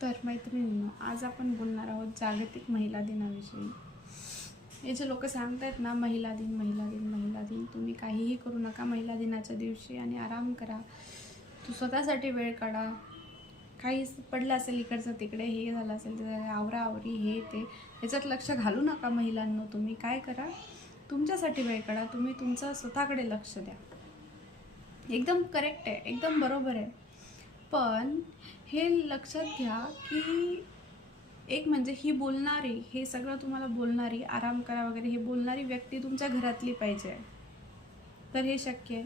तर मैत्रिणींनो, आज आपण बोलणार आहोत जागतिक महिला दिनाविषयी. हे जे लोक सांगतायत ना, महिला दिन महिला दिन महिला दिन, तुम्ही काहीही करू नका महिला दिनाच्या दिवशी आणि आराम करा. तू स्वतःसाठी वेळ काढा. काही पडलं असेल इकडचं तिकडे, हे झालं असेल ते आवरा आवरी हे ते, ह्याच्यात लक्ष घालू नका. महिलांनो, तुम्ही काय करा, तुमच्यासाठी वेळ काढा. तुम्ही तुमचं स्वतःकडे लक्ष द्या. एकदम करेक्ट आहे, एकदम बरोबर आहे. पण हे लक्षात घ्या की एक म्हणजे ही बोलणारी, हे सगळं तुम्हाला बोलणारी, आराम करा वगैरे हे बोलणारी व्यक्ती तुमच्या घरातली पाहिजे, तर हे शक्य आहे.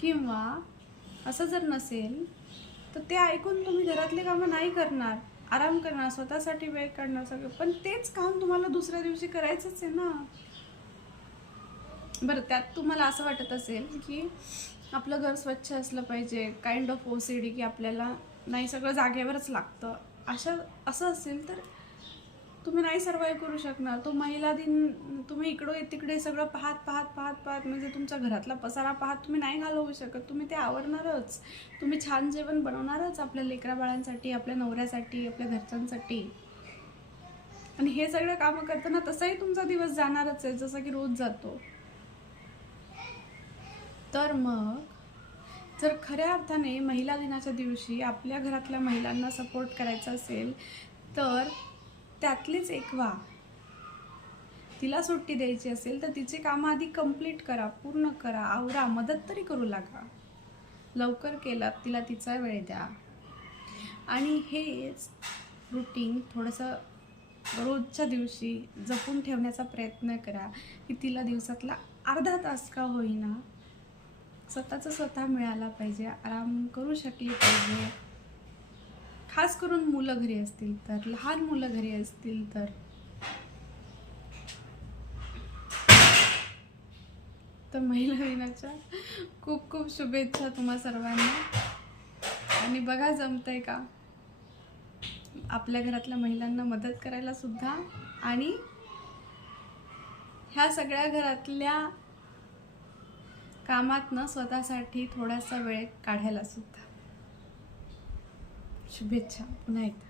किंवा असं जर नसेल तर ते ऐकून तुम्ही घरातले कामं नाही करणार, आराम करणार, स्वतःसाठी वेळ काढणार सगळं. पण तेच काम तुम्हाला दुसऱ्या दिवशी करायचंच आहे ना. बरं, त्यात तुम्हाला असं वाटत असेल की आपलं घर स्वच्छ असलं पाहिजे, काइंड ऑफ OCD, की आपल्याला नाही सगळं जागेवरच लागतं, असं असेल तर तुम्ही नाही सर्वाईव्ह करू शकणार. तो महिला दिन तुम्ही इकडे तिकडे सगळं पाहत म्हणजे तुमच्या घरातला पसारा पाहत तुम्ही नाही घालवू शकत. तुम्ही ते आवरणारच, तुम्ही छान जेवण बनवणारच आपल्या लेकरा बाळांसाठी, आपल्या नवऱ्यासाठी, आपल्या घरच्यांसाठी. आणि हे सगळं कामं करताना तसाही तुमचा दिवस जाणारच आहे, जसं की रोज जातो. तर मग जर खऱ्या अर्थाने महिला दिनाच्या दिवशी आपल्या घरातल्या महिलांना सपोर्ट करायचा असेल तर त्यातलीच एक व्हा. तिला सुट्टी द्यायची असेल तर तिचे कामं आधी कंप्लीट करा, पूर्ण करा, आवरा, मदत तरी करू लागा. लवकर केलं तिला तिचा वेळ द्या. आणि हेच रुटीन थोडंसं रोजच्या दिवशी जपून ठेवण्याचा प्रयत्न करा की तिला दिवसातला अर्धा तास का होईना स्वतःचं स्वतः मिळाला पाहिजे, आराम करू शकली पाहिजे. खास करून मुलं घरी असतील तर, लहान मुलं घरी असतील तर महिला दिनाच्या खूप खूप शुभेच्छा तुम्हा सर्वांना. आणि बघा जमतंय का आपल्या घरातल्या महिलांना मदत करायला सुद्धा, आणि ह्या सगळ्या घरातल्या कामातनं स्वतःसाठी थोडासा वेळ काढायला सुद्धा. शुभेच्छा पुन्हा एकदा.